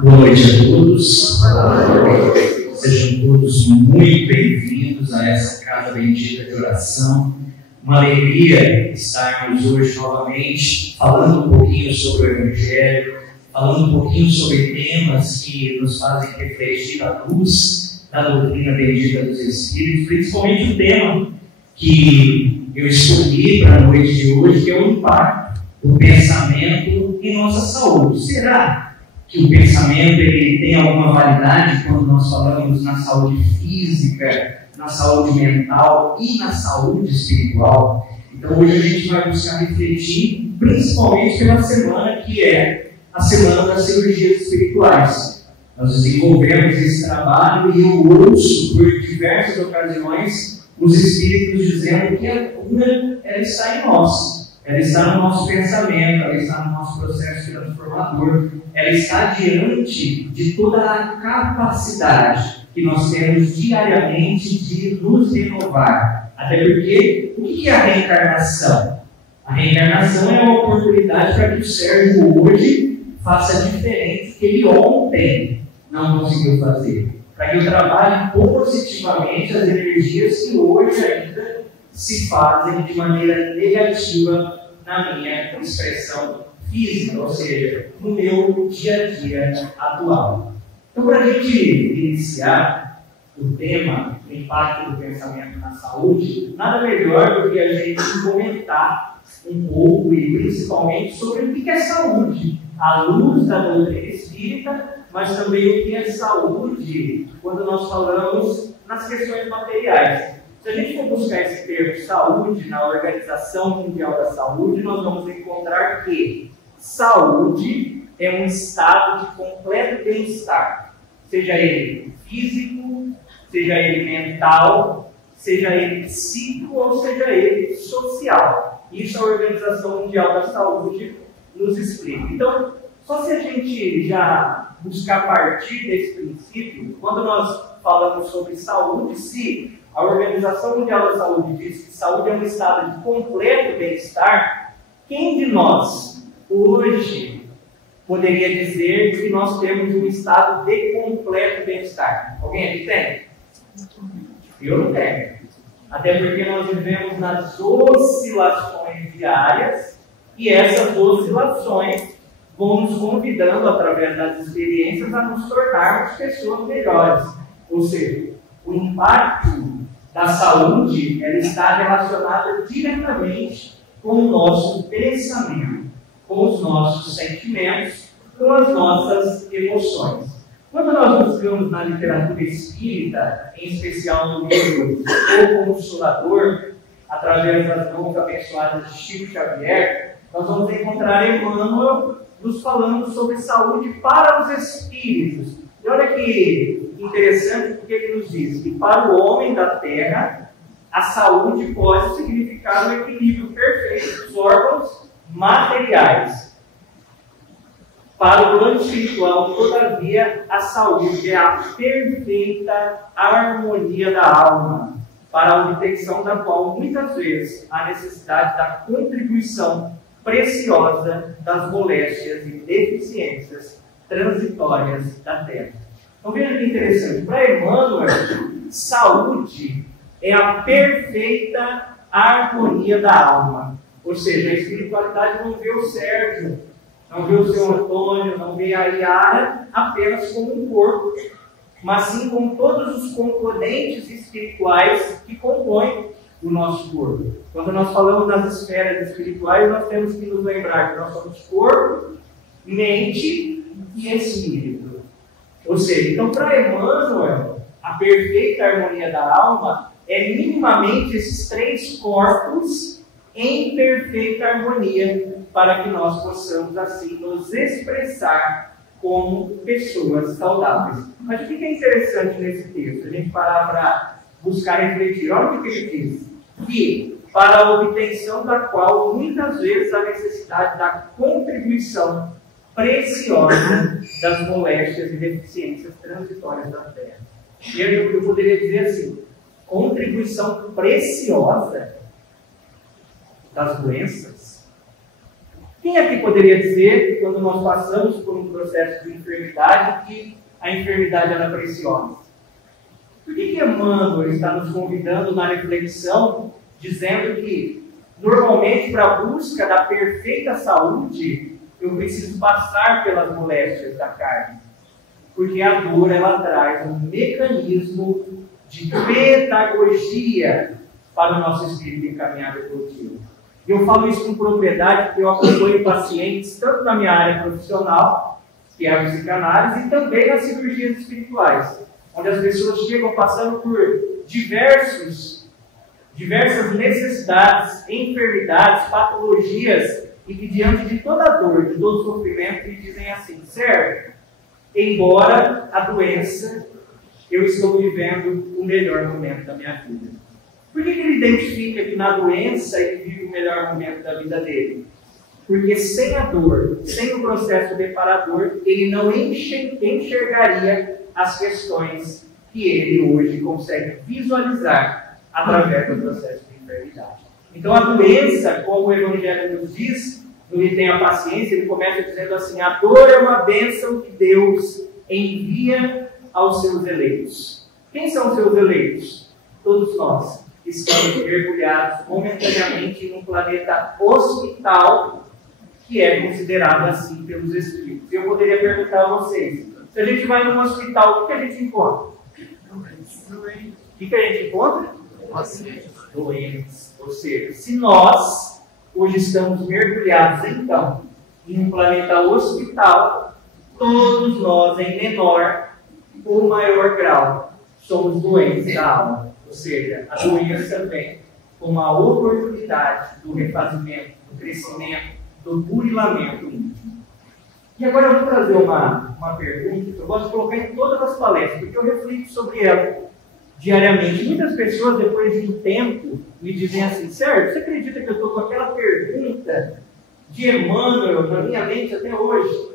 Boa noite a todos. Sejam todos muito bem-vindos a essa casa bendita de oração. Uma alegria estarmos hoje novamente falando um pouquinho sobre o Evangelho, falando um pouquinho sobre temas que nos fazem refletir à luz da doutrina bendita dos Espíritos, principalmente o tema que eu escolhi para a noite de hoje, que é o impacto do pensamento em nossa saúde. Será que o pensamento ele tem alguma validade quando nós falamos na saúde física, na saúde mental e na saúde espiritual? Então hoje a gente vai buscar refletir principalmente pela semana que é a semana das cirurgias espirituais. Nós desenvolvemos esse trabalho e eu ouço por diversas ocasiões os Espíritos dizendo que a cura ela está em nós, ela está no nosso pensamento, ela está no nosso processo transformador, ela está diante de toda a capacidade que nós temos diariamente de nos renovar. Até porque, o que é a reencarnação? A reencarnação é uma oportunidade para que o Sérgio hoje faça diferente do que ele ontem não conseguiu fazer. Para que eu trabalhe positivamente as energias que hoje ainda se fazem de maneira negativa na minha expressão física, ou seja, no meu dia a dia atual. Então, para a gente iniciar o tema, o impacto do pensamento na saúde, nada melhor do que a gente comentar um pouco e principalmente sobre o que é saúde, à luz da doutrina espírita, mas também o que é saúde quando nós falamos nas questões materiais. Se a gente for buscar esse termo saúde na Organização Mundial da Saúde, nós vamos encontrar que saúde é um estado de completo bem-estar, seja ele físico, seja ele mental, seja ele psíquico ou seja ele social. Isso a Organização Mundial da Saúde nos explica. Então, só se a gente já buscar partir desse princípio, quando nós falamos sobre saúde, se a Organização Mundial da Saúde diz que saúde é um estado de completo bem-estar, quem de nós hoje poderia dizer que nós temos um estado de completo bem-estar? Alguém aqui tem? Eu não tenho. Até porque nós vivemos nas oscilações diárias e essas oscilações vão nos convidando, através das experiências, a nos tornarmos pessoas melhores. Ou seja, o impacto da saúde ela está relacionada diretamente com o nosso pensamento, com os nossos sentimentos, com as nossas emoções. Quando nós buscamos na literatura espírita, em especial no livro O Consolador, através das mãos abençoadas de Chico Xavier, nós vamos encontrar Emmanuel nos falando sobre saúde para os espíritos. E olha que interessante, porque ele nos diz que para o homem da Terra, a saúde pode significar um equilíbrio perfeito dos órgãos materiais. Para o plano espiritual, todavia, a saúde é a perfeita harmonia da alma, para a obtenção da qual, muitas vezes, há necessidade da contribuição preciosa das moléstias e deficiências transitórias da Terra. Então veja que interessante, para Emmanuel, saúde é a perfeita harmonia da alma. Ou seja, a espiritualidade não vê o Sérgio, não vê o seu Antônio, não vê a Yara apenas como um corpo, mas sim com todos os componentes espirituais que compõem o nosso corpo. Quando nós falamos das esferas espirituais, nós temos que nos lembrar que nós somos corpo, mente e espírito. Ou seja, então para Emmanuel, a perfeita harmonia da alma é minimamente esses três corpos em perfeita harmonia, para que nós possamos assim nos expressar como pessoas saudáveis. Mas o que é interessante nesse texto? A gente parar para buscar refletir. Olha o que ele diz. Que, para a obtenção da qual, muitas vezes, há necessidade da contribuição preciosa das moléstias e deficiências transitórias da Terra. E eu poderia dizer assim, contribuição preciosa das doenças. Quem Quem aqui poderia dizer, quando nós passamos por um processo de enfermidade, que a enfermidade era preciosa? Por que Emmanuel está nos convidando na reflexão, dizendo que, normalmente, para a busca da perfeita saúde, eu preciso passar pelas moléstias da carne? Porque a dor, ela traz um mecanismo de pedagogia para o nosso espírito encaminhado evolutivo. E eu falo isso com propriedade, porque eu acompanho pacientes, tanto na minha área profissional, que é a psicanálise, e também nas cirurgias espirituais, onde as pessoas chegam passando por diversas necessidades, enfermidades, patologias, e que diante de toda a dor, de todo o sofrimento, eles dizem assim: certo, embora a doença, eu estou vivendo o melhor momento da minha vida. Por que ele identifica que na doença ele vive o melhor momento da vida dele? Porque sem a dor, sem o processo reparador, ele não enxergaria as questões que ele hoje consegue visualizar através do processo de enfermidade. Então a doença, como o Evangelho nos diz, no E Tenha Paciência, ele começa dizendo assim: a dor é uma bênção que Deus envia aos seus eleitos. Quem são os seus eleitos? Todos nós. Estamos mergulhados momentaneamente em um planeta hospital, que é considerado assim pelos espíritos. Eu poderia perguntar a vocês: se a gente vai num hospital, o que a gente encontra? O que a gente encontra? Doentes. Ou seja, se nós hoje estamos mergulhados, então, em um planeta hospital, todos nós, em menor ou maior grau, somos doentes da alma. Ou seja, a doença vem com uma oportunidade do refazimento, do crescimento, do burilamento íntimo. E agora eu vou trazer uma pergunta que eu gosto de colocar em todas as palestras, porque eu reflito sobre ela diariamente. Muitas pessoas, depois de um tempo, me dizem assim: Sérgio, você acredita que eu estou com aquela pergunta de Emmanuel na minha mente até hoje?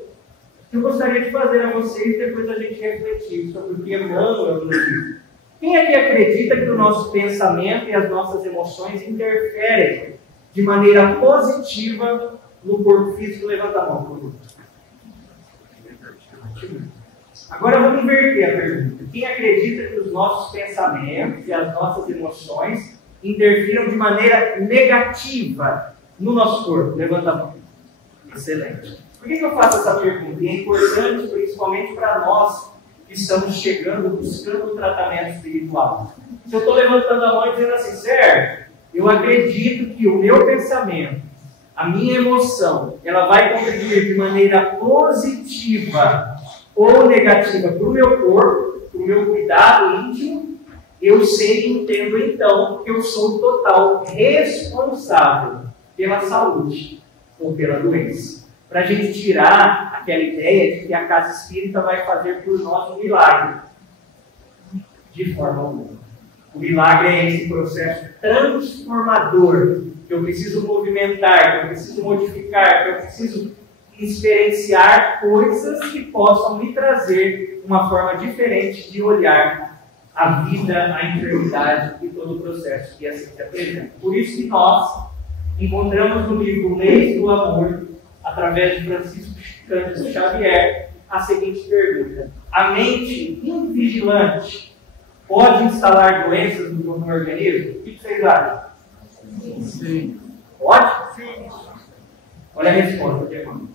Eu gostaria de fazer a vocês, depois a gente refletir sobre o que Emmanuel nos diz. Quem aqui acredita que o nosso pensamento e as nossas emoções interferem de maneira positiva no corpo físico? Levanta a mão, por favor. Agora vamos inverter a pergunta. Quem acredita que os nossos pensamentos e as nossas emoções interfiram de maneira negativa no nosso corpo? Levanta a mão. Excelente. Por que eu faço essa pergunta? E é importante principalmente para nós que estamos chegando, buscando o tratamento espiritual. Se eu estou levantando a mão e dizendo assim: Sérgio, eu acredito que o meu pensamento, a minha emoção, ela vai contribuir de maneira positiva ou negativa para o meu corpo, para o meu cuidado íntimo, eu sei e entendo então que eu sou o total responsável pela saúde ou pela doença. Para a gente tirar aquela ideia de que a casa espírita vai fazer por nós um milagre. De forma alguma. O milagre é esse processo transformador que eu preciso movimentar, que eu preciso modificar, que eu preciso experienciar coisas que possam me trazer uma forma diferente de olhar a vida, a enfermidade e todo o processo que assim se apresenta. Por isso que nós encontramos no livro Leis do Amor, através de Francisco Cândido Xavier, a seguinte pergunta: a mente invigilante pode instalar doenças no organismo? O que vocês acham? Sim. Pode? Sim. Olha a resposta, irmão.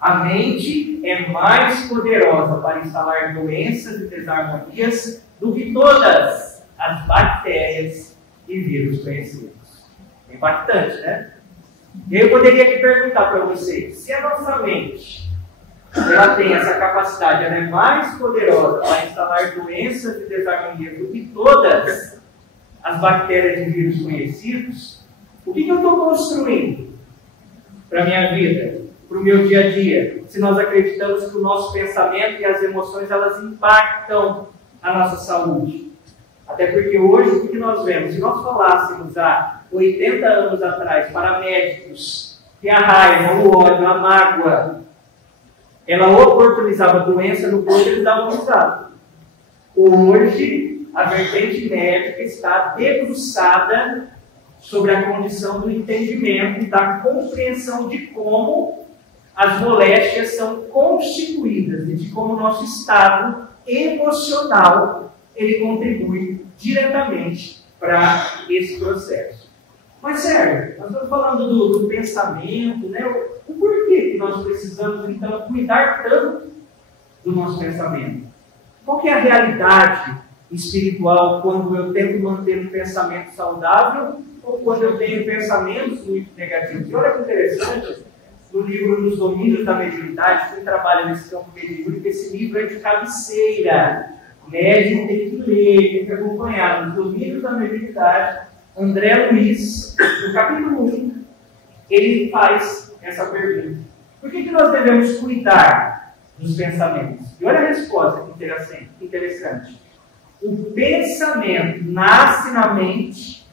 A mente é mais poderosa para instalar doenças e desarmonias do que todas as bactérias e vírus conhecidos. Impactante, né? E eu poderia aqui perguntar para vocês: se a nossa mente ela tem essa capacidade, ela é mais poderosa para instalar doenças e desarmonias do que todas as bactérias e vírus conhecidos, o que eu estou construindo para a minha vida, para o meu dia a dia, se nós acreditamos que o nosso pensamento e as emoções elas impactam a nossa saúde? Até porque hoje o que nós vemos? Se nós falássemos há 80 anos atrás para médicos que a raiva, o ódio, a mágoa, ela oportunizava doença no corpo, eles davam risada. Hoje, a vertente médica está debruçada sobre a condição do entendimento, da compreensão de como as moléstias são constituídas e de como o nosso estado emocional ele contribui diretamente para esse processo. Mas, sério, nós estamos falando do pensamento, né? O porquê que nós precisamos, então, cuidar tanto do nosso pensamento? Qual que é a realidade espiritual quando eu tento manter um pensamento saudável ou quando eu tenho pensamentos muito negativos? E olha que interessante, no livro Nos Domínios da Mediunidade, quem trabalha nesse campo mediúnico, esse livro é de cabeceira. O médium tem que ler, tem que acompanhar. Nos Domínios da Mediunidade, André Luiz, no capítulo 1, ele faz essa pergunta. Por que nós devemos cuidar dos pensamentos? E olha a resposta que interessante. O pensamento nasce na mente,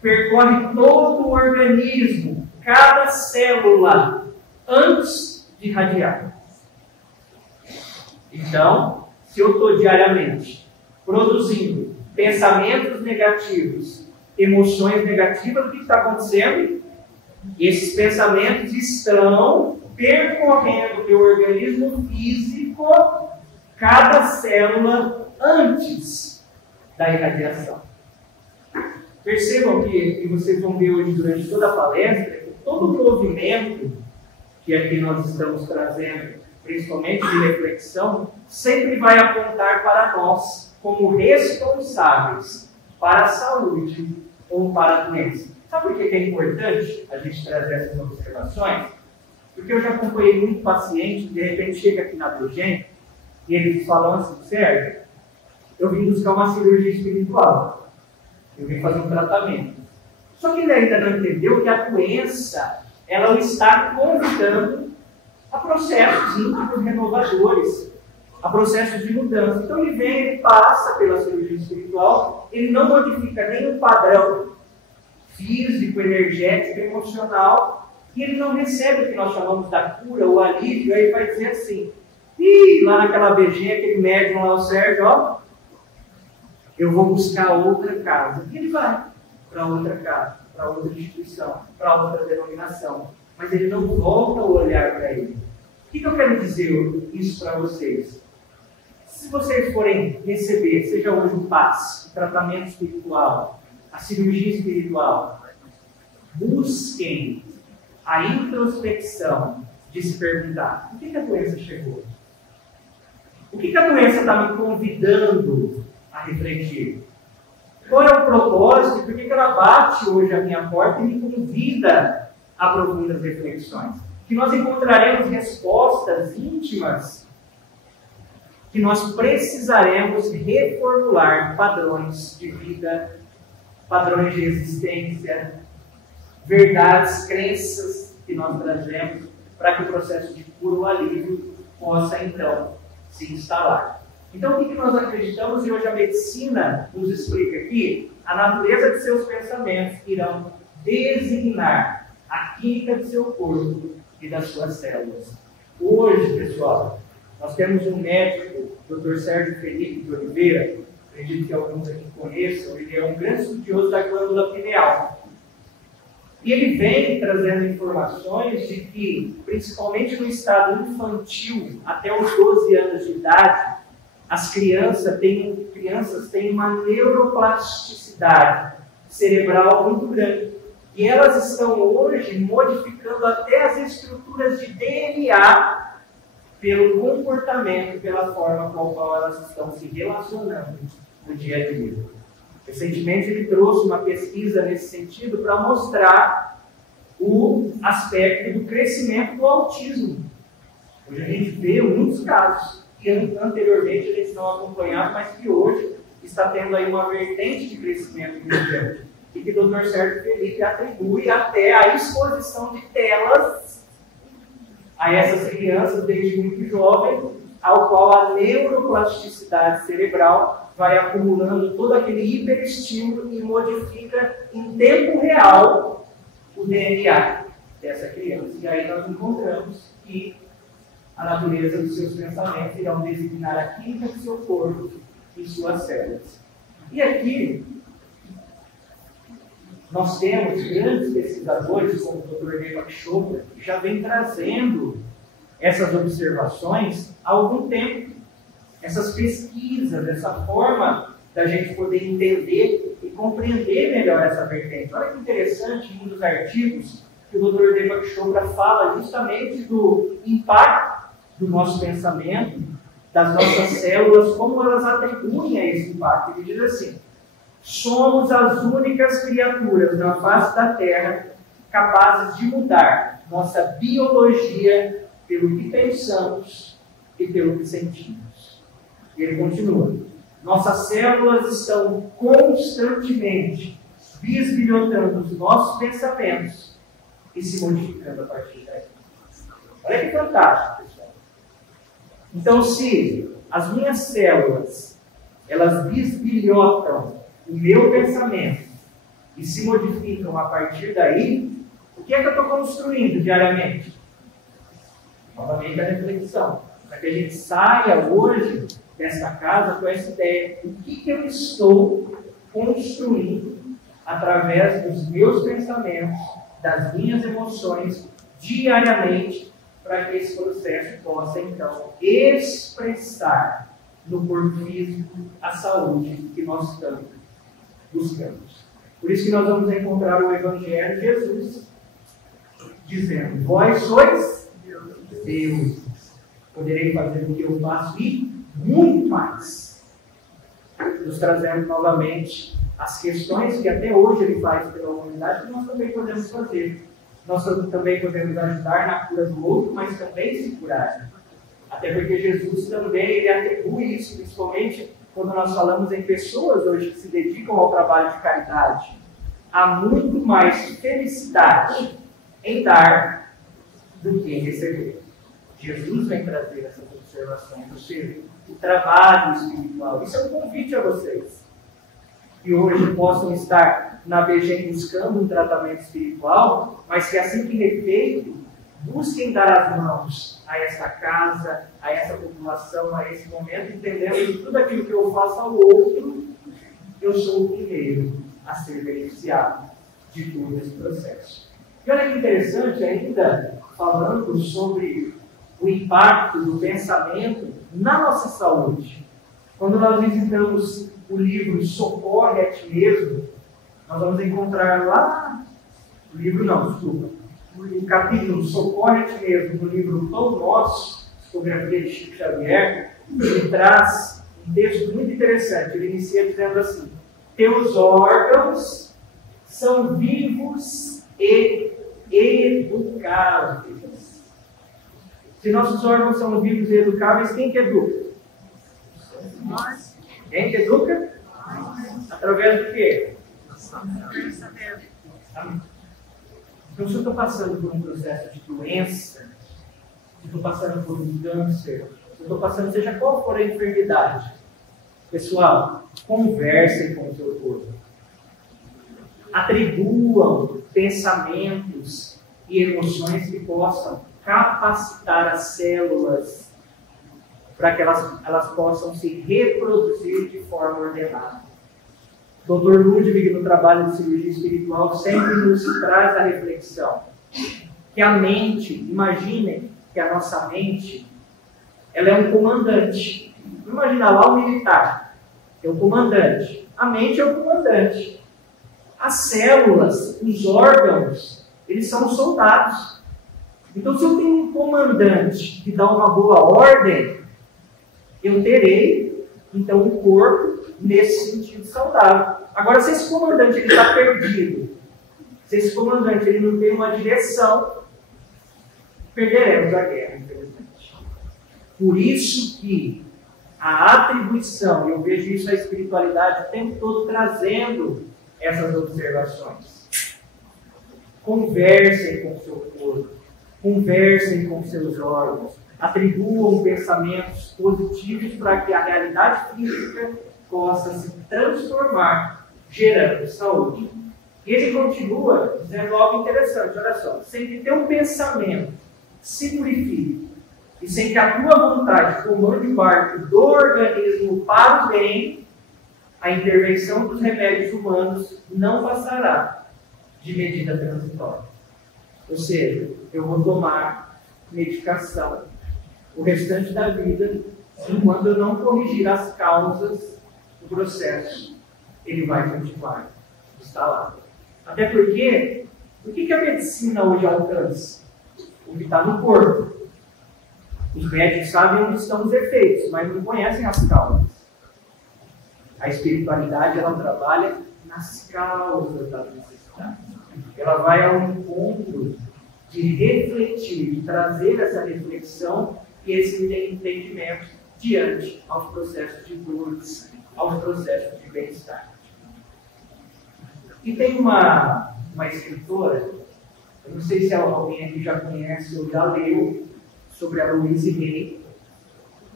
percorre todo o organismo, cada célula, antes de irradiar. Então, se eu estou diariamente produzindo pensamentos negativos, emoções negativas, o que está acontecendo? Esses pensamentos estão percorrendo o meu organismo físico, cada célula, antes da irradiação. Percebam que vocês vão ver hoje durante toda a palestra, que todo o movimento que aqui nós estamos trazendo, principalmente de reflexão, sempre vai apontar para nós como responsáveis para a saúde ou para a doença. Sabe por que é importante a gente trazer essas observações? Porque eu já acompanhei muito paciente que de repente chega aqui na Biogênica e eles falam assim: Sérgio, eu vim buscar uma cirurgia espiritual, eu vim fazer um tratamento. Só que ele ainda não entendeu que a doença ela o está convidando a processos íntimos renovadores, a processos de mudança. Então ele vem, ele passa pela cirurgia espiritual, ele não modifica nenhum padrão físico, energético, emocional, e ele não recebe o que nós chamamos da cura, o alívio. Aí ele vai dizer assim: lá naquela BG, aquele médium lá, o Sérgio, ó, eu vou buscar outra casa. E ele vai para outra casa, para outra instituição, para outra denominação. Mas ele não volta o olhar para ele. O que eu quero dizer isso para vocês? Se vocês forem receber, seja hoje o passe, o tratamento espiritual, a cirurgia espiritual, busquem a introspecção de se perguntar: por que a doença chegou? O que a doença está me convidando a refletir? Qual é o propósito? Por que ela bate hoje à minha porta e me convida a profundas reflexões? Que nós encontraremos respostas íntimas, que nós precisaremos reformular padrões de vida, padrões de existência, verdades, crenças que nós trazemos para que o processo de cura ou alívio possa então se instalar. Então, o que nós acreditamos, e hoje a medicina nos explica aqui, a natureza de seus pensamentos irão designar a química de seu corpo e das suas células. Hoje, pessoal, nós temos um médico, Dr. Sérgio Felipe de Oliveira, acredito que alguns aqui conheçam, ele é um grande estudioso da glândula pineal. E ele vem trazendo informações de que, principalmente no estado infantil, até os 12 anos de idade, as crianças têm uma neuroplasticidade cerebral muito grande. E elas estão hoje modificando até as estruturas de DNA pelo comportamento, pela forma com a qual elas estão se relacionando no dia a dia. Recentemente ele trouxe uma pesquisa nesse sentido para mostrar o aspecto do crescimento do autismo. Hoje a gente vê muitos casos que anteriormente a gente não acompanhava, mas que hoje está tendo aí uma vertente de crescimento muito e que o Dr. Sérgio Felipe atribui até a exposição de telas a essas crianças desde muito jovem, ao qual a neuroplasticidade cerebral vai acumulando todo aquele hiperestímulo e modifica em tempo real o DNA dessa criança. E aí nós encontramos que a natureza dos seus pensamentos irão designar a química do seu corpo e suas células. E aqui, Nós temos grandes pesquisadores, como o Dr. Deepak Chopra, que já vem trazendo essas observações há algum tempo. Essas pesquisas, essa forma da gente poder entender e compreender melhor essa vertente. Olha que interessante, em um dos artigos que o Dr. Deepak Chopra fala justamente do impacto do nosso pensamento, das nossas células, como elas atribuem a esse impacto. Ele diz assim: somos as únicas criaturas na face da Terra capazes de mudar nossa biologia pelo que pensamos e pelo que sentimos. E ele continua: nossas células estão constantemente bisbilhotando os nossos pensamentos e se modificando a partir daí. Olha que fantástico, pessoal. Então, se as minhas células, elas bisbilhotam o meu pensamento e se modificam a partir daí, o que é que eu estou construindo diariamente? Novamente a reflexão. Para que a gente saia hoje desta casa com essa ideia: o que eu estou construindo através dos meus pensamentos, das minhas emoções, diariamente, para que esse processo possa, então, expressar no corpo físico a saúde que nós tanto buscamos. Por isso que nós vamos encontrar o Evangelho de Jesus dizendo: vós sois Deus, poderei fazer o que eu faço e muito mais. Nos trazendo novamente as questões que até hoje ele faz pela humanidade, que nós também podemos fazer. Nós também podemos ajudar na cura do outro, mas também se curar. Até porque Jesus também ele atribui isso, principalmente quando nós falamos em pessoas hoje que se dedicam ao trabalho de caridade. Há muito mais felicidade em dar do que em receber. Jesus vem trazer essas observações, ou seja, o trabalho espiritual. Isso é um convite a vocês, que hoje possam estar na BGM buscando um tratamento espiritual, mas que assim que refeito, busquem dar as mãos a essa casa, a essa população, a esse momento, entendendo que tudo aquilo que eu faço ao outro, eu sou o primeiro a ser beneficiado de todo esse processo. E olha que interessante, ainda falando sobre o impacto do pensamento na nossa saúde. Quando nós visitamos o livro Socorre a Ti Mesmo, nós vamos encontrar lá, o capítulo Socorre a Ti Mesmo, no livro Pão Nosso, psicografia de Chico Xavier, ele traz um texto muito interessante. Ele inicia dizendo assim: teus órgãos são vivos e educáveis. Se nossos órgãos são vivos e educáveis, quem que educa? Nós. Quem que educa? Através do quê? Então, se eu estou passando por um processo de doença, se eu estou passando por um câncer, se eu estou passando, seja qual for a enfermidade, pessoal, conversem com o seu corpo. Atribuam pensamentos e emoções que possam capacitar as células para que elas possam se reproduzir de forma ordenada. Dr. Ludwig, no trabalho de cirurgia espiritual, sempre nos traz a reflexão que a mente, imaginem que a nossa mente, ela é um comandante. Imagina lá o militar, é o comandante. A mente é o comandante. As células, os órgãos, eles são os soldados. Então, se eu tenho um comandante que dá uma boa ordem, eu terei, então, um corpo nesse sentido saudável. Agora, se esse comandante está perdido, se esse comandante ele não tem uma direção, perderemos a guerra, infelizmente. Por isso que a atribuição, e eu vejo isso na espiritualidade o tempo todo trazendo essas observações. Conversem com o seu corpo, conversem com seus órgãos, atribuam pensamentos positivos para que a realidade física possa se transformar, gerando saúde. E ele continua dizendo algo interessante, olha só: sem que teu pensamento se purifique e sem que a tua vontade comande o barco do organismo para o bem, a intervenção dos remédios humanos não passará, de medida transitória. Ou seja, eu vou tomar medicação o restante da vida, enquanto eu não corrigir as causas do processo, ele vai continuar instalado. Até porque, o que a medicina hoje alcança? O que está no corpo. Os médicos sabem onde estão os efeitos, mas não conhecem as causas. A espiritualidade, ela trabalha nas causas da necessidade. Ela vai ao encontro de refletir, de trazer essa reflexão e esse entendimento diante aos processos de dores, aos processos de bem-estar. E tem uma escritora, eu não sei se alguém aqui já conhece ou já leu, sobre a Louise Hay,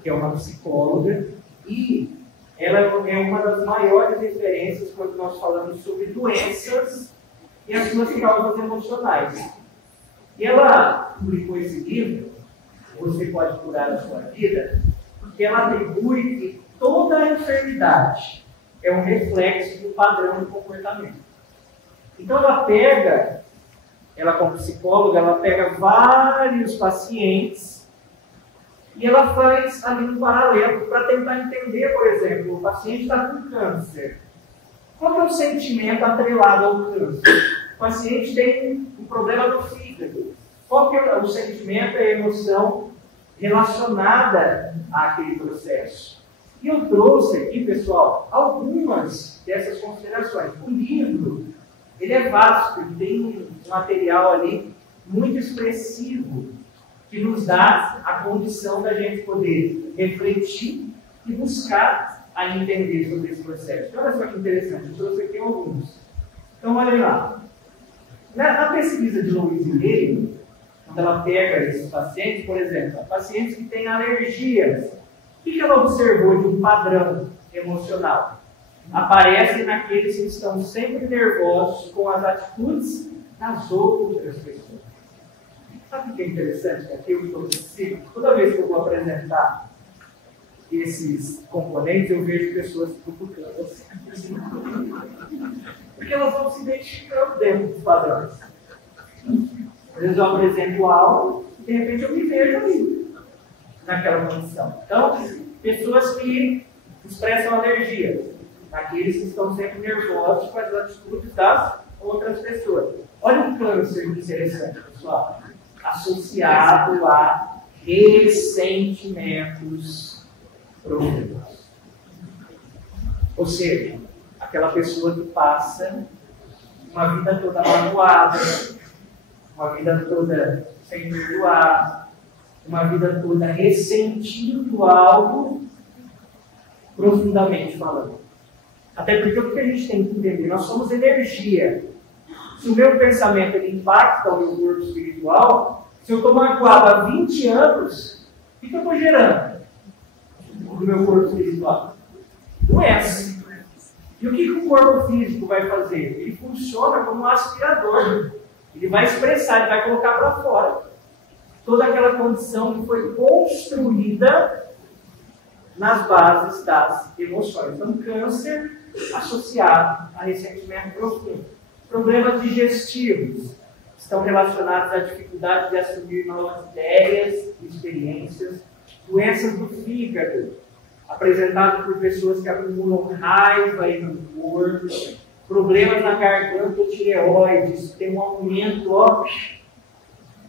que é uma psicóloga, e ela é uma das maiores referências quando nós falamos sobre doenças e as suas causas emocionais. E ela publicou esse livro, Você Pode Curar a Sua Vida, porque ela atribui que toda a enfermidade é um reflexo do padrão de comportamento. Então ela como psicóloga, ela pega vários pacientes e ela faz ali um paralelo para tentar entender, por exemplo, o paciente está com câncer. Qual é o sentimento atrelado ao câncer? O paciente tem um problema no fígado. Qual que é o sentimento e a emoção relacionada àquele processo? E eu trouxe aqui, pessoal, algumas dessas considerações. O livro, ele é vasto, ele tem um material ali muito expressivo, que nos dá a condição da gente poder refletir e buscar a entender sobre esse processo. Então, olha só que interessante, eu trouxe aqui alguns. Então, olha lá. Na pesquisa de Louise Hay, quando ela pega esses pacientes, por exemplo, pacientes que têm alergias, o que ela observou de um padrão emocional? Aparece naqueles que estão sempre nervosos com as atitudes das outras pessoas. Sabe o que é interessante? Aqui eu estou toda vez que eu vou apresentar esses componentes, eu vejo pessoas cutucando assim. Porque elas vão se identificando dentro dos padrões. Às vezes eu apresento algo e de repente eu me vejo ali, naquela condição. Então, pessoas que expressam alergia, aqueles que estão sempre nervosos com as atitudes das outras pessoas. Olha o câncer interessante, pessoal. Associado a ressentimentos profundos. Ou seja, aquela pessoa que passa uma vida toda magoada, uma vida toda sem perdoar, uma vida toda ressentindo algo profundamente falando. Até porque o que a gente tem que entender? Nós somos energia. Se o meu pensamento ele impacta o meu corpo espiritual, se eu estou magoado há 20 anos, o que eu estou gerando no meu corpo espiritual? Doença. E o que o corpo físico vai fazer? Ele funciona como um aspirador. Ele vai expressar, ele vai colocar para fora toda aquela condição que foi construída nas bases das emoções. Então, câncer associado a ressentimento profundo. Problemas digestivos estão relacionados à dificuldade de assumir novas ideias e experiências. Doenças do fígado, apresentado por pessoas que acumulam raiva aí no corpo. Problemas na garganta ou tireoide, isso tem um aumento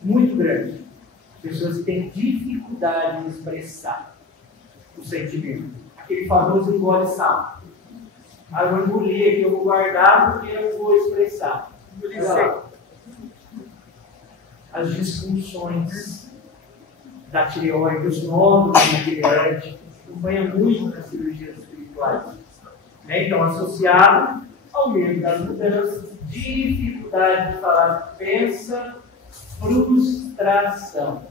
muito grande. Pessoas que têm dificuldade em expressar o sentimento. Aquele famoso engole sapo. Eu vou engolir aqui, eu vou guardar porque eu vou expressar. As disfunções da tireoide, os nódulos da tireoide, acompanha muito nas cirurgias espirituais. Então, associado ao medo das mudanças, dificuldade de falar o que pensa, frustração.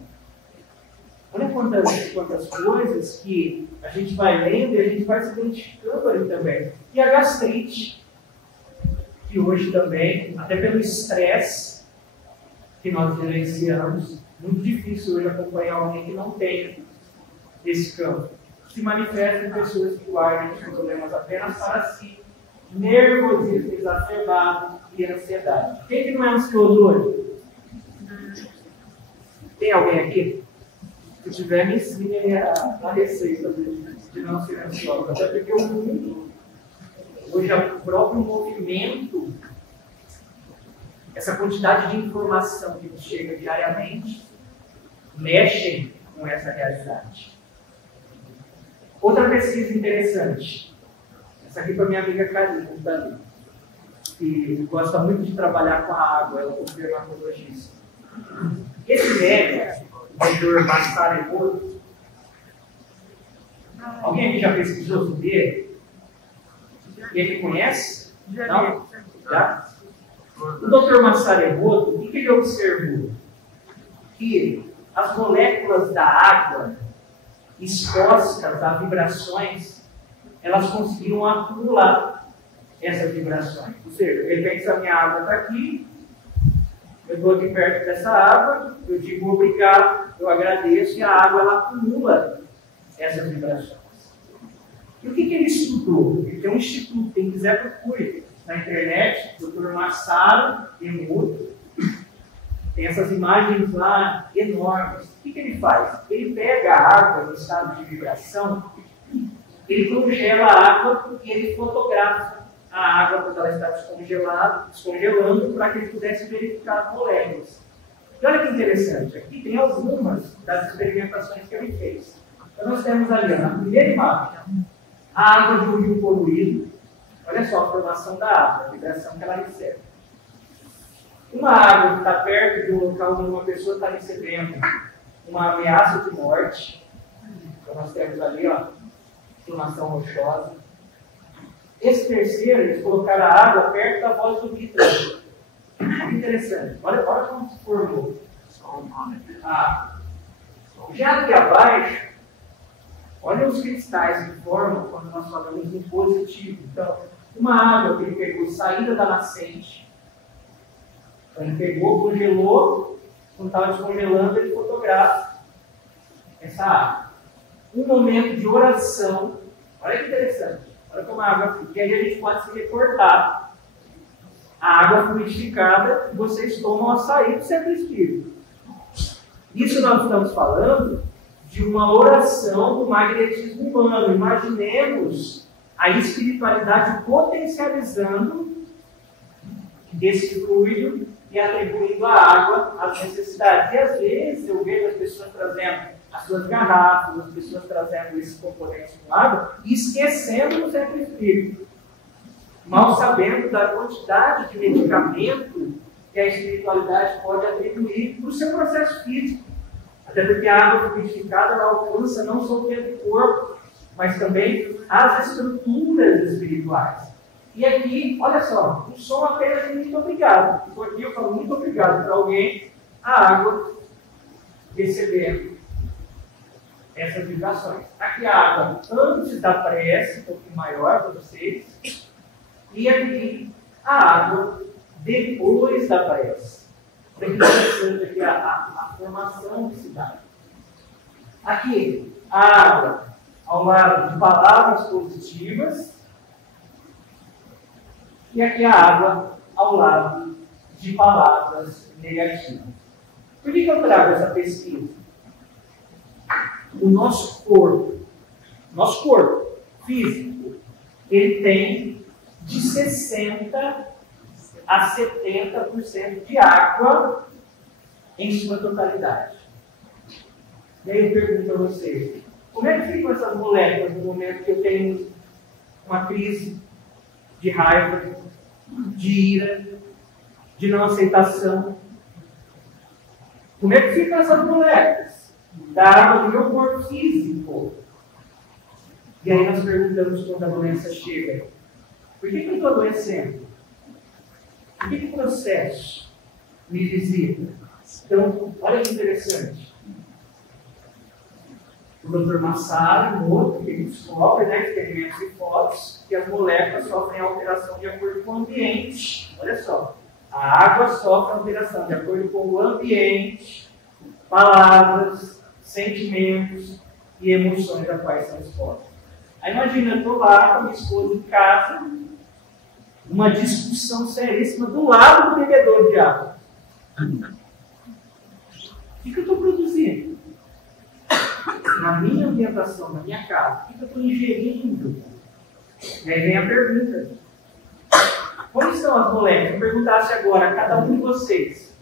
Olha quantas coisas que a gente vai lendo e a gente vai se identificando ali também. E a gastrite, que hoje também, até pelo estresse que nós vivenciamos, muito difícil hoje acompanhar alguém que não tem esse campo. Se manifesta em pessoas que guardam os problemas apenas para si, nervosismo exacerbado, e ansiedade. Quem que não é ansioso hoje? Tem alguém aqui? Se tiver, me ensine a receita de não ser ansioso. Até porque o mundo, hoje, o próprio movimento, essa quantidade de informação que nos chega diariamente, mexem com essa realidade. Outra pesquisa interessante. Essa aqui para minha amiga Karina, também, que gosta muito de trabalhar com a água, ela é dermatologista. Esse médico, o Dr. Massaro Emoto, alguém aqui já pesquisou sobre ele? E ele conhece? Não? Já? O Dr. Massaro Emoto, o que ele observou? Que as moléculas da água expostas a vibrações, elas conseguiram acumular essas vibrações. Ou seja, de repente, a minha água está aqui, eu estou aqui perto dessa água, eu digo obrigado, eu agradeço, e a água ela acumula essas vibrações. E o que ele estudou? Ele tem um instituto, quem quiser procure na internet, Dr. Massaro Emoto, tem essas imagens lá enormes. O que ele faz? Ele pega a água no estado de vibração, ele congela a água e ele fotografa a água quando ela está descongelando, para que ele pudesse verificar as moléculas. E olha que interessante, aqui tem algumas das experimentações que ele fez. Então nós temos ali, na primeira imagem, a água de um rio poluído. Olha só a formação da água, a vibração que ela recebe. Uma água que está perto do local onde uma pessoa está recebendo uma ameaça de morte. Então nós temos ali, ó, formação rochosa. Esse terceiro, eles colocaram a água perto da voz do Hitler. Que interessante. Olha como se formou. Já aqui abaixo, olha os cristais que formam quando nós falamos em positivo. Então, uma água que ele pegou saída da nascente. Então, ele pegou, congelou, quando estava descongelando, ele fotografa essa água. Um momento de oração. Olha que interessante. Olha como a água fica. E aí a gente pode se reportar a água fluidificada que vocês tomam ao sair do centro espírita. Isso nós estamos falando de uma oração do magnetismo humano. Imaginemos a espiritualidade potencializando esse fluido e atribuindo à água as necessidades. E às vezes eu vejo as pessoas trazendo as suas garrafas, as pessoas trazendo esses componentes com água e esquecendo do centro espírita. Mal sabendo da quantidade de medicamento que a espiritualidade pode atribuir para o seu processo físico. Até porque a água fluidificada ela alcança não só o corpo, mas também as estruturas espirituais. E aqui, olha só, um som apenas de muito obrigado. Então aqui eu falo muito obrigado para alguém, a água recebendo essas vibrações. Aqui a água antes da prece, um pouquinho maior para vocês, e aqui a água depois da prece. Olha que interessante aqui a formação que se dá. Aqui, a água ao lado de palavras positivas, e aqui a água ao lado de palavras negativas. Por que eu trago essa pesquisa? O nosso corpo físico, ele tem de 60% a 70% de água em sua totalidade. E aí eu pergunto a vocês, como é que ficam essas moléculas no momento que eu tenho uma crise de raiva, de ira, de não aceitação? Como é que ficam essas moléculas da água do meu corpo físico? E aí nós perguntamos quando a doença chega, por que eu estou adoecendo? Por que o processo me visita? Então, olha que interessante. O Dr. Massaro, um outro, que ele descobre, experimentos e fotos, que as moléculas sofrem alteração de acordo com o ambiente. Olha só, a água sofre alteração de acordo com o ambiente, palavras, sentimentos e emoções a quais são expostas. Aí imagina, eu estou lá com a minha esposa em casa, uma discussão seríssima do lado do bebedor de água. O que eu estou produzindo? Na minha ambientação, na minha casa, o que eu estou ingerindo? E aí vem a pergunta. Como estão as moléculas? Se eu perguntasse agora a cada um de vocês,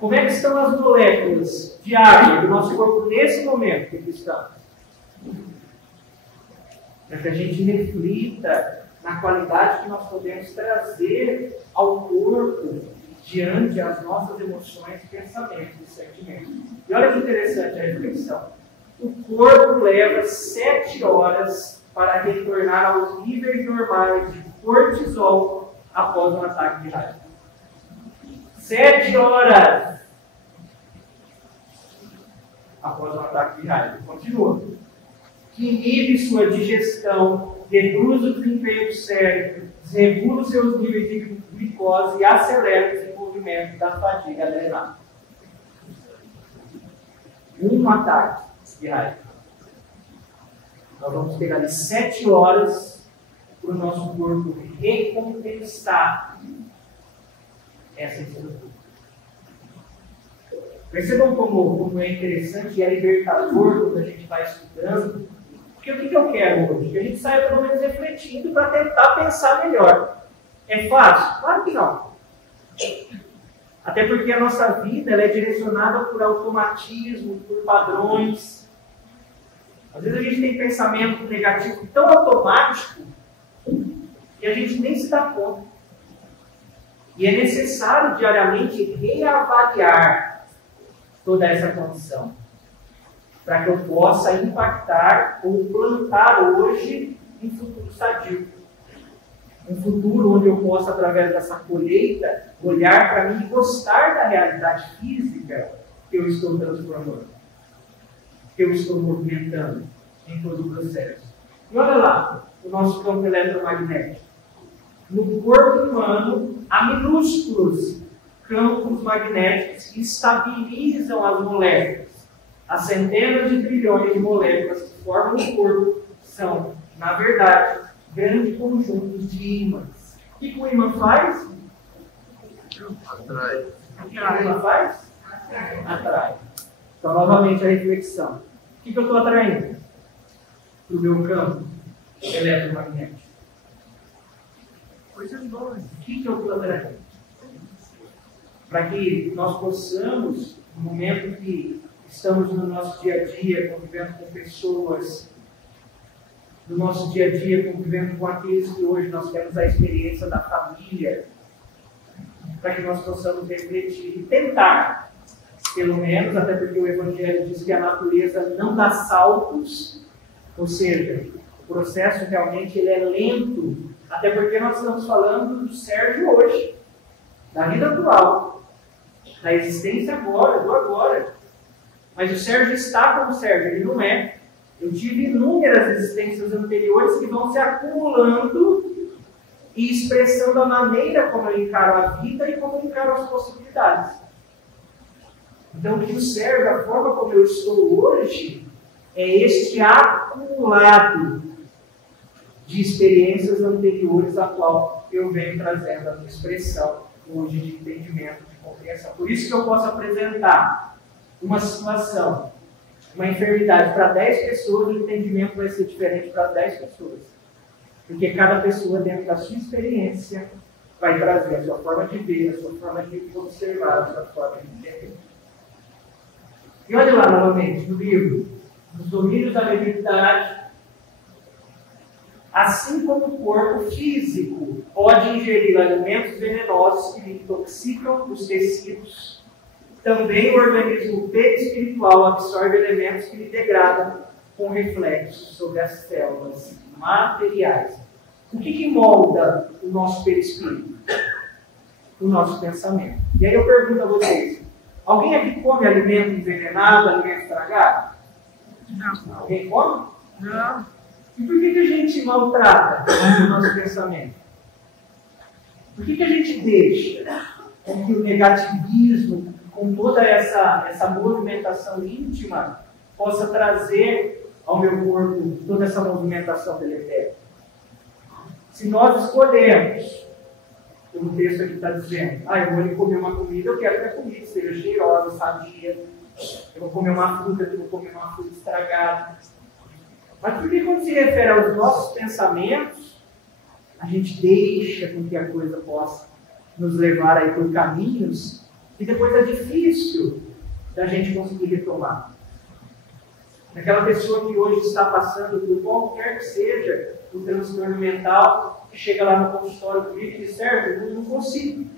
como é que estão as moléculas de água do nosso corpo nesse momento que estão? Para que a gente reflita na qualidade que nós podemos trazer ao corpo diante das nossas emoções, pensamentos e sentimentos. E olha que interessante a reflexão. O corpo leva 7 horas para retornar aos níveis normais de cortisol após um ataque de raiva. 7 horas após um ataque de raiva. Continua. Que inibe sua digestão, reduz o desempenho do cérebro, regula os seus níveis de glicose e acelera o desenvolvimento da fadiga adrenal. Um ataque de raiva. Nós vamos ter ali 7 horas para o nosso corpo recompensar essa estrutura. Percebam como é interessante e é libertador quando a gente vai estudando. Porque o que eu quero hoje? Que a gente saia pelo menos refletindo para tentar pensar melhor. É fácil? Claro que não. Até porque a nossa vida ela é direcionada por automatismo, por padrões. Às vezes a gente tem pensamento negativo tão automático que a gente nem se dá conta. E é necessário diariamente reavaliar toda essa condição, para que eu possa impactar ou plantar hoje um futuro sadio. Um futuro onde eu possa, através dessa colheita, olhar para mim e gostar da realidade física que eu estou transformando, que eu estou movimentando em todo o processo. E olha lá, o nosso campo eletromagnético. No corpo humano, há minúsculos campos magnéticos que estabilizam as moléculas. As centenas de trilhões de moléculas que formam o corpo são, na verdade, grandes conjuntos de ímãs. O que o ímã faz? Atrai. O que o ímã faz? Atrai. Então, novamente, a reflexão. O que eu estou atraindo para o meu campo eletromagnético? Coisas boas. O que eu estou atraindo? Para que nós possamos, no momento que estamos no nosso dia a dia, convivendo com pessoas, no nosso dia a dia, convivendo com aqueles que hoje nós temos a experiência da família, para que nós possamos refletir e tentar, pelo menos, até porque o Evangelho diz que a natureza não dá saltos, ou seja, o processo realmente ele é lento, até porque nós estamos falando do Sérgio hoje, da vida atual, da existência agora, do agora. Mas o Sérgio está como Sérgio, ele não é. Eu tive inúmeras existências anteriores que vão se acumulando e expressando a maneira como eu encaro a vida e como eu encaro as possibilidades. Então, o que o Sérgio, a forma como eu estou hoje, é este acumulado de experiências anteriores a qual eu venho trazendo a minha expressão hoje de entendimento, de compreensão. Por isso que eu posso apresentar uma situação, uma enfermidade para 10 pessoas, o entendimento vai ser diferente para 10 pessoas. Porque cada pessoa, dentro da sua experiência, vai trazer a sua forma de ver, a sua forma de observar, a sua forma de entender. E olha lá novamente, no livro, nos domínios da mediunidade, assim como o corpo físico pode ingerir alimentos venenosos que lhe intoxicam os tecidos, também o organismo perispiritual absorve elementos que lhe degradam com reflexos sobre as células materiais. O que molda o nosso perispírito? O nosso pensamento. E aí eu pergunto a vocês, alguém aqui come alimento envenenado, alimento estragado? Não. Alguém come? Não. E por que a gente maltrata o nosso pensamento? Por que a gente deixa com que o negativismo, com toda essa movimentação íntima, possa trazer ao meu corpo toda essa movimentação deletéria? Se nós escolhermos, como o texto aqui está dizendo, eu vou ali comer uma comida, eu quero que a comida seja cheirosa, sadia. Eu vou comer uma fruta, eu vou comer uma fruta estragada. Mas porque quando se refere aos nossos pensamentos, a gente deixa com que a coisa possa nos levar aí por caminhos que depois é difícil da gente conseguir retomar. Aquela pessoa que hoje está passando por qualquer que seja o transtorno mental, que chega lá no consultório comigo e diz, certo, eu não consigo.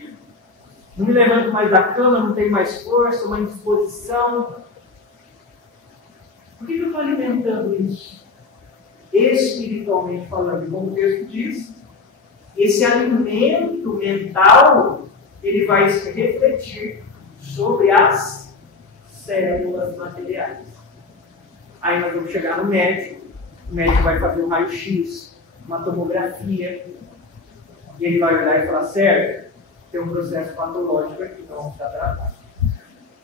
Não me levanto mais da cama, não tenho mais força, uma indisposição. Por que eu estou alimentando isso? Espiritualmente falando, como o texto diz, esse alimento mental, ele vai se refletir sobre as células materiais. Aí nós vamos chegar no médico, o médico vai fazer um raio-x, uma tomografia, e ele vai olhar e falar, certo, tem um processo patológico aqui, então vamos tratar.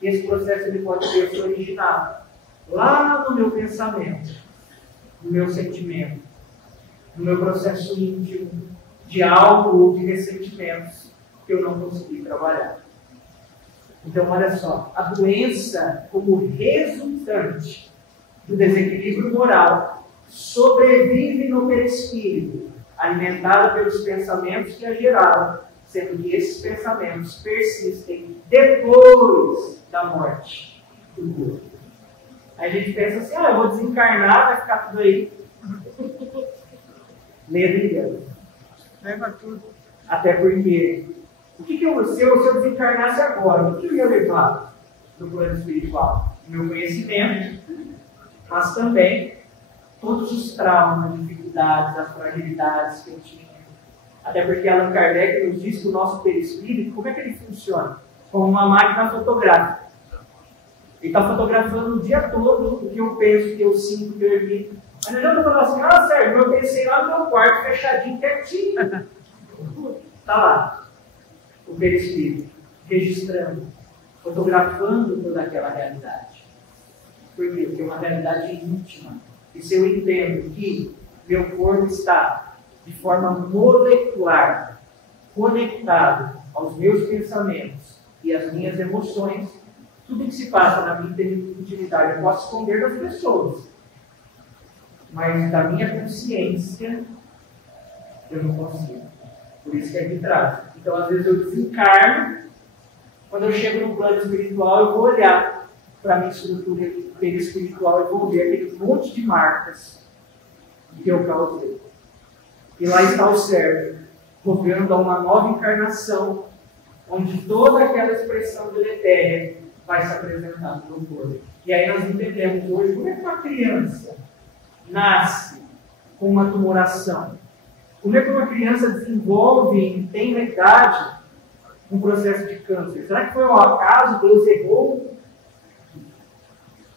E esse processo ele pode ter se originado lá no meu pensamento, no meu sentimento, no meu processo íntimo, de algo ou de ressentimentos que eu não consegui trabalhar. Então, olha só, a doença como resultante do desequilíbrio moral sobrevive no perispírito, alimentada pelos pensamentos que a geraram, sendo que esses pensamentos persistem depois da morte do corpo. Aí a gente pensa assim, eu vou desencarnar, vai ficar tudo aí. Medo e engano. Leva tudo. Até porque, se eu desencarnasse agora, o que eu ia levar no plano espiritual? O meu conhecimento, mas também todos os traumas, dificuldades, as fragilidades que eu tinha. Até porque Allan Kardec nos diz que o nosso perispírito, como é que ele funciona? Como uma máquina fotográfica. Ele está fotografando o dia todo o que eu penso, o que eu sinto, o que eu evito. Mas não adianta falar assim, Sérgio, eu pensei lá no meu quarto, fechadinho, quietinho. Está lá, o perispírito, registrando, fotografando toda aquela realidade. Por quê? Porque é uma realidade íntima. E se eu entendo que meu corpo está de forma molecular, conectado aos meus pensamentos e às minhas emoções, tudo que se passa na minha intimidade eu posso esconder das pessoas. Mas da minha consciência, eu não consigo. Por isso que é arbitrário. Então, às vezes, eu desencarno. Quando eu chego no plano espiritual, eu vou olhar para a minha estrutura espiritual e vou ver aquele monte de marcas que eu causei. E lá está o cérebro, rogando a uma nova encarnação, onde toda aquela expressão deletéria vai se apresentar no meu corpo. E aí nós entendemos hoje como é que uma criança nasce com uma tumoração. Como é que uma criança desenvolve em tenra idade um processo de câncer? Será que foi um acaso? Deus errou?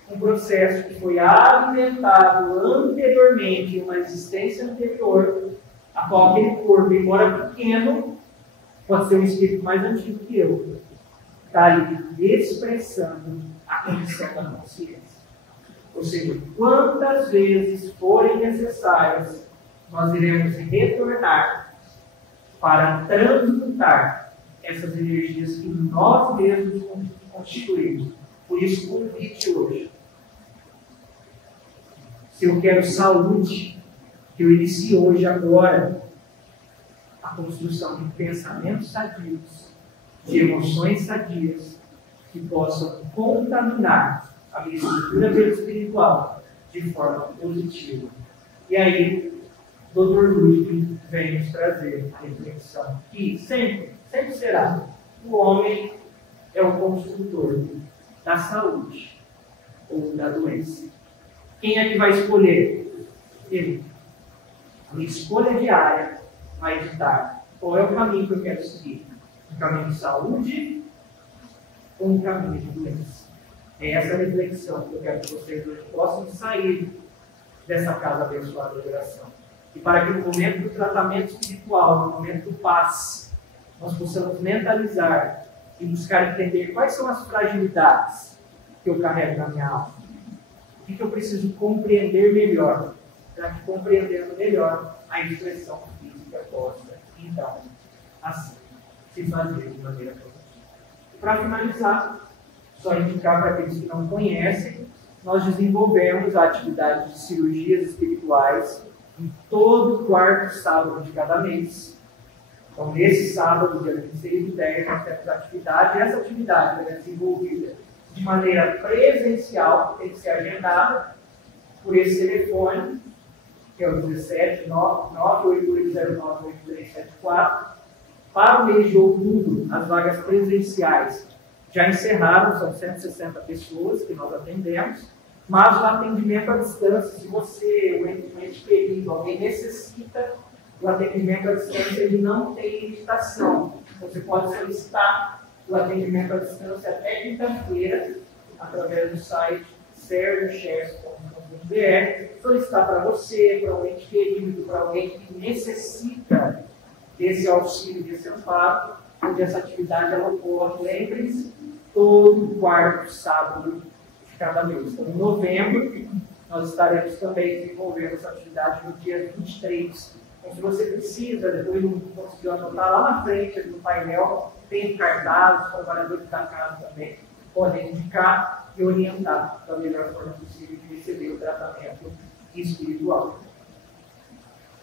Um processo que foi alimentado anteriormente, em uma existência anterior, a qual aquele corpo, embora pequeno, pode ser um espírito mais antigo que eu, está ali expressando a condição da consciência. Ou seja, quantas vezes forem necessárias, nós iremos retornar para transmutar essas energias que nós mesmos constituímos. Por isso, o convite hoje. Se eu quero saúde, que eu inicie hoje, agora, a construção de pensamentos sadios, de emoções sadias, que possam contaminar a minha estrutura espiritual de forma positiva. E aí, Dr. Ludwig vem nos trazer a reflexão que sempre será: o homem é o construtor da saúde ou da doença. Quem é que vai escolher? Ele. A minha escolha diária vai ditar qual é o caminho que eu quero seguir: um caminho de saúde ou um caminho de doença. É essa reflexão que eu quero que vocês hoje possam sair dessa casa abençoada de oração. E para que no momento do tratamento espiritual, no momento do passe, nós possamos mentalizar e buscar entender quais são as fragilidades que eu carrego na minha alma. O que eu preciso compreender melhor, para que compreendendo melhor a expressão física que possa, então, assim, se fazer de maneira produtiva. Para finalizar, só indicar para aqueles que não conhecem, nós desenvolvemos a atividade de cirurgias espirituais em todo quarto sábado de cada mês. Então, nesse sábado, dia 26 de 10, nós temos a atividade, e essa atividade é desenvolvida de maneira presencial, tem que ser agendada por esse telefone, que é o 17 98809 8374. Para o mês de outubro, as vagas presenciais já encerraram, são 160 pessoas que nós atendemos, mas o atendimento à distância, se você, o ente querido, alguém necessita, o atendimento à distância ele não tem limitação. Você pode solicitar o atendimento à distância até quinta-feira, através do site servochefs.com.br, solicitar para você, para um ente querido, para alguém que necessita desse auxílio, desse amparo, onde essa atividade ela ocorre, lembre-se, todo quarto sábado de cada mês. Então, em novembro, nós estaremos também desenvolvendo essa atividade no dia 23. Então, se você precisa, depois não conseguiu anotar, lá na frente, no painel, tem cartazes, os trabalhadores da casa também podem indicar e orientar da melhor forma possível de receber o tratamento espiritual.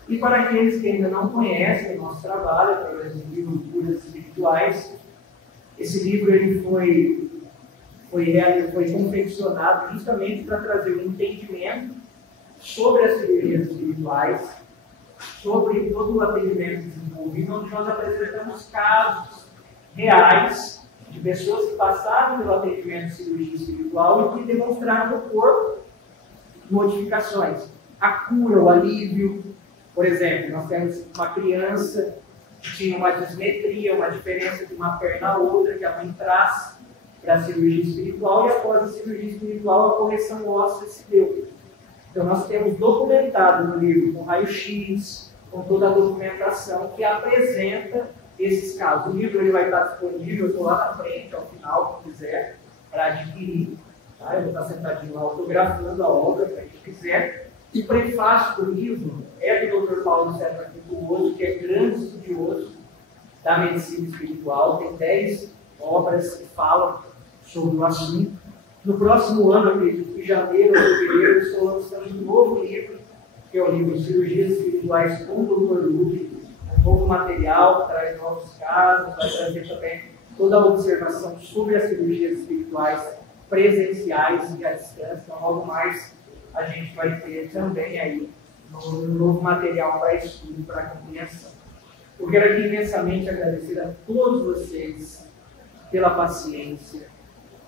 E para aqueles que ainda não conhecem o nosso trabalho, através do livro Curas Espirituais, esse livro ele foi confeccionado justamente para trazer um entendimento sobre as cirurgias espirituais, sobre todo o atendimento desenvolvido, onde nós apresentamos casos reais de pessoas que passaram pelo atendimento de cirurgia espiritual e que demonstraram no corpo modificações, a cura, o alívio. Por exemplo, nós temos uma criança que tinha uma dismetria, uma diferença de uma perna a outra, que a mãe traz para a cirurgia espiritual, e após a cirurgia espiritual a correção óssea se deu. Então nós temos documentado no livro, com raio-x, com toda a documentação que apresenta esses casos. O livro ele vai estar disponível, eu estou lá na frente, ao final, quem quiser, para adquirir. Tá? Eu vou estar sentadinho lá autografando a obra, para quem quiser. E o prefácio do livro é do Dr. Paulo César Frutuoso, que é grande estudioso da medicina espiritual, tem 10 obras que falam sobre o assunto. No próximo ano, acredito que em janeiro ou fevereiro, estou lançando um novo livro, que é o livro Cirurgias Espirituais com o Dr. Ludwig, um novo material, traz novos casos, vai trazer também toda a observação sobre as cirurgias espirituais presenciais e à distância. Então, logo mais, a gente vai ter também aí um novo material para estudo, para compreensão. Eu quero aqui imensamente agradecer a todos vocês pela paciência,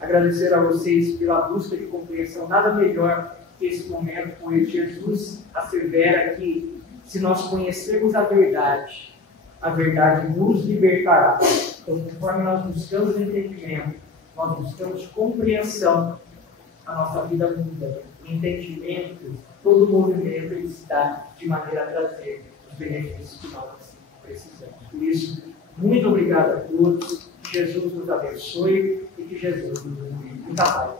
agradecer a vocês pela busca de compreensão. Nada melhor que esse momento, pois Jesus assevera que se nós conhecermos a verdade nos libertará. Então, conforme nós buscamos entendimento, nós buscamos compreensão, a nossa vida muda. O entendimento, todo o movimento ele se dá de maneira a trazer os benefícios que nós precisamos. Por isso, muito obrigado a todos, que Jesus nos abençoe e que Jesus nos dê muita paz.